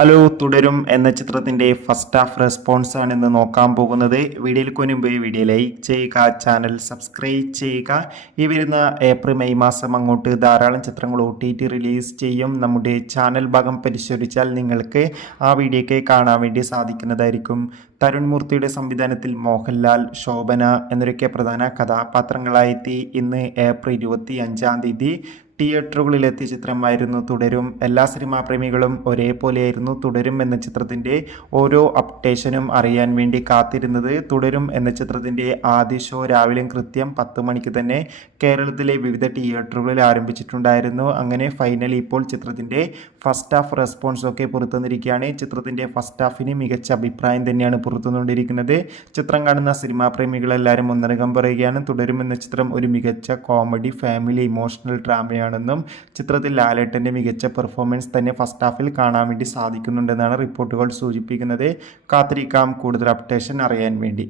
Hello തുടരും എന്ന ചിത്രത്തിൻ്റെ ഫസ്റ്റ് ഹാഫ് റെസ്പോൺസ് ആണ് ഇന്ന് നോക്കാൻ പോകുന്നത്. വീഡിയോയിൽ മുൻപ് വീഡിയോ ലൈക്ക് ചെയ്യുക, ചാനൽ സബ്സ്ക്രൈബ് ചെയ്യുക. ഈ വരുന്ന ഏപ്രിൽ മെയ് മാസം അങ്ങോട്ട് ധാരാളം ചിത്രങ്ങൾ OTT റിലീസ് ചെയ്യും. നമ്മുടെ ചാനൽ ഭാഗം പരിശോധിച്ചാൽ നിങ്ങൾക്ക് ആ വീഡിയോയ്ക്ക് കാണാൻ വേണ്ടി സാധിക്കുന്നതായിരിക്കും. തരുൺ മൂർത്തിയുടെ സംവിധാനത്തിൽ മോഹൻലാൽ, ശോഭന എന്നൊക്കെ പ്രധാന കഥാപാത്രങ്ങളായെത്തി ഇന്ന് ഏപ്രിൽ 25 തിയേറ്ററുകളിലെത്തിയ ചിത്രമായിരുന്നു തുടരും. എല്ലാ സിനിമാ പ്രേമികളും ഒരേപോലെയായിരുന്നു തുടരും എന്ന ചിത്രത്തിൻ്റെ ഓരോ അപ്ഡേഷനും അറിയാൻ വേണ്ടി കാത്തിരുന്നത്. തുടരും എന്ന ചിത്രത്തിൻ്റെ ആദ്യ ഷോ രാവിലെ കൃത്യം 10 മണിക്ക് തന്നെ കേരളത്തിലെ വിവിധ തിയേറ്ററുകളിൽ ആരംഭിച്ചിട്ടുണ്ടായിരുന്നു. അങ്ങനെ ഫൈനലി ഇപ്പോൾ ചിത്രത്തിൻ്റെ ഫസ്റ്റ് ഹാഫ് റെസ്പോൺസ് ഒക്കെ പുറത്തുവന്നിരിക്കുകയാണ്. ചിത്രത്തിൻ്റെ ഫസ്റ്റ് ഹാഫിന് മികച്ച അഭിപ്രായം തന്നെയാണ് പുറത്തുവന്നുകൊണ്ടിരിക്കുന്നത്. ചിത്രം കാണുന്ന സിനിമാ പ്രേമികളെല്ലാവരും ഒന്നടങ്കം പറയുകയാണ് തുടരും എന്ന ചിത്രം ഒരു മികച്ച കോമഡി ഫാമിലി ഇമോഷണൽ ഡ്രാമയാണെന്നും ചിത്രത്തിൽ ലാലേട്ടൻ്റെ മികച്ച പെർഫോമൻസ് തന്നെ ഫസ്റ്റ് ഹാഫിൽ കാണാൻ വേണ്ടി സാധിക്കുന്നുണ്ടെന്നാണ് റിപ്പോർട്ടുകൾ സൂചിപ്പിക്കുന്നത്. കാത്തിരിക്കാം കൂടുതൽ അപ്ഡേഷൻ അറിയാൻ വേണ്ടി.